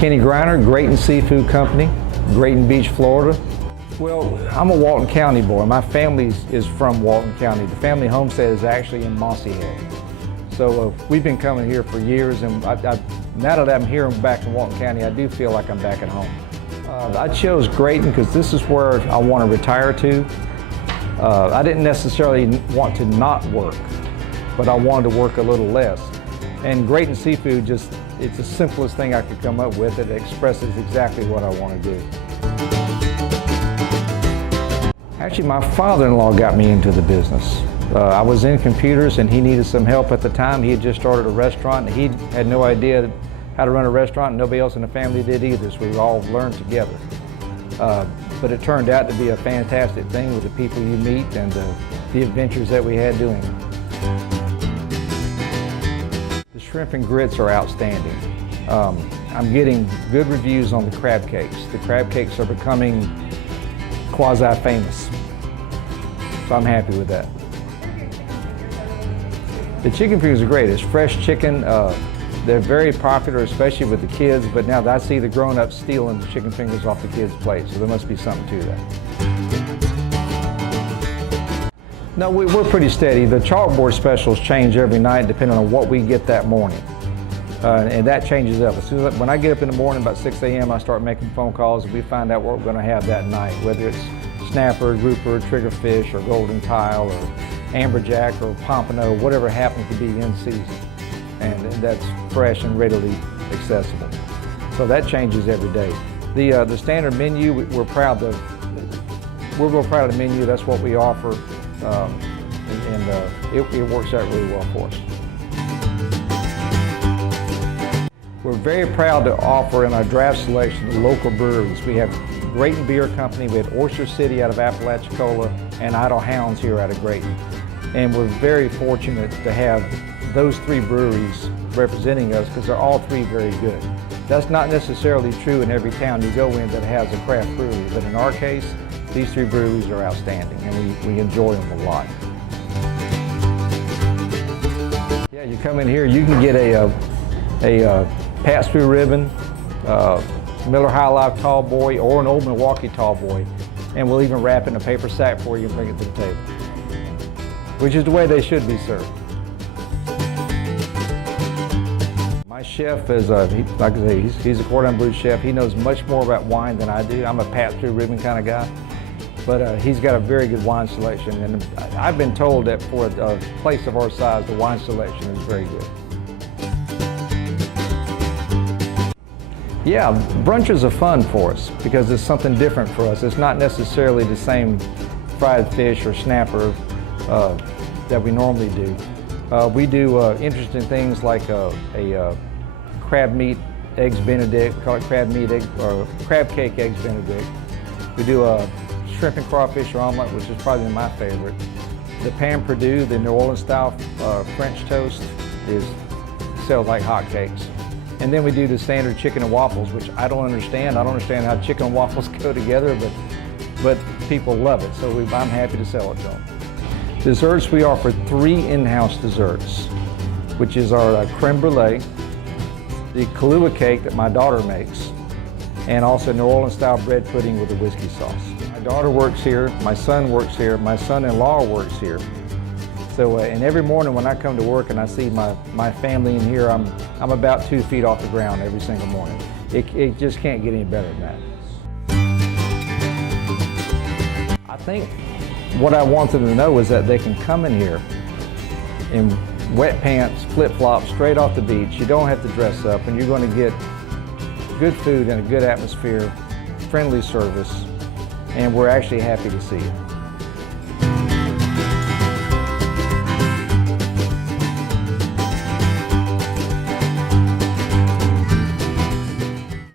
Kenny Griner, Grayton Seafood Co, Grayton Beach, Florida. Well, I'm a Walton County boy. My family is from Walton County. The family homestead is actually in Mossy Head. So we've been coming here for years, and now that I'm here and back in Walton County, I do feel like I'm back at home. I chose Grayton because this is where I want to retire to. I didn't necessarily want to not work, but I wanted to work a little less. And Grayton Seafood it's the simplest thing I could come up with. It expresses exactly what I want to do. Actually, my father-in-law got me into the business. I was in computers and he needed some help at the time. He had just started a restaurant and he had no idea how to run a restaurant, and nobody else in the family did either, so we all learned together. But it turned out to be a fantastic thing with the people you meet and the adventures that we had doing it. The shrimp and grits are outstanding. I'm getting good reviews on the crab cakes. The crab cakes are becoming quasi-famous, so I'm happy with that. The chicken fingers are great. It's fresh chicken. They're very popular, especially with the kids, but now I see the grown-ups stealing the chicken fingers off the kids' plates, so there must be something to that. No, we're pretty steady. The chalkboard specials change every night depending on what we get that morning, and that changes up. When I get up in the morning about 6 a.m., I start making phone calls, and we find out what we're going to have that night, whether it's snapper, grouper, triggerfish, or golden tile, or amberjack, or pompano, whatever happens to be in season. And that's fresh and readily accessible. So that changes every day. The standard menu, we're real proud of the menu. That's what we offer, it works out really well for us. We're very proud to offer in our draft selection the local breweries. We have Grayton Beer Company, we have Oyster City out of Apalachicola, and Idle Hounds here out of Grayton. And we're very fortunate to have those three breweries representing us because they're all three very good. That's not necessarily true in every town you go in that has a craft brewery, but in our case, these three breweries are outstanding and we enjoy them a lot. Yeah, you come in here, you can get a Pat's Blue Ribbon, Miller High Life Tallboy, or an Old Milwaukee Tallboy, and we'll even wrap it in a paper sack for you and bring it to the table, which is the way they should be served. My chef is, like I say, he's a cordon bleu chef. He knows much more about wine than I do. I'm a Pat's Blue Ribbon kind of guy, but he's got a very good wine selection. And I've been told that for a place of our size, the wine selection is very good. Yeah, brunches are fun for us because it's something different for us. It's not necessarily the same fried fish or snapper that we normally do. We do interesting things like a crab meat eggs Benedict. We call it crab cake eggs Benedict. We do a shrimp and crawfish omelet, which is probably my favorite. The Pan Perdue, the New Orleans style French toast, sells like hotcakes. And then we do the standard chicken and waffles, which I don't understand. I don't understand how chicken and waffles go together, but people love it, so I'm happy to sell it to them. Desserts, we offer 3 in-house desserts, which is our creme brulee, the Kahlua cake that my daughter makes, and also New Orleans style bread pudding with a whiskey sauce. My daughter works here, my son works here, my son-in-law works here. So, and every morning when I come to work and I see my family in here, I'm about 2 feet off the ground every single morning. It just can't get any better than that. I think what I want them to know is that they can come in here in wet pants, flip-flops, straight off the beach. You don't have to dress up, and you're going to get good food and a good atmosphere, friendly service, and we're actually happy to see you.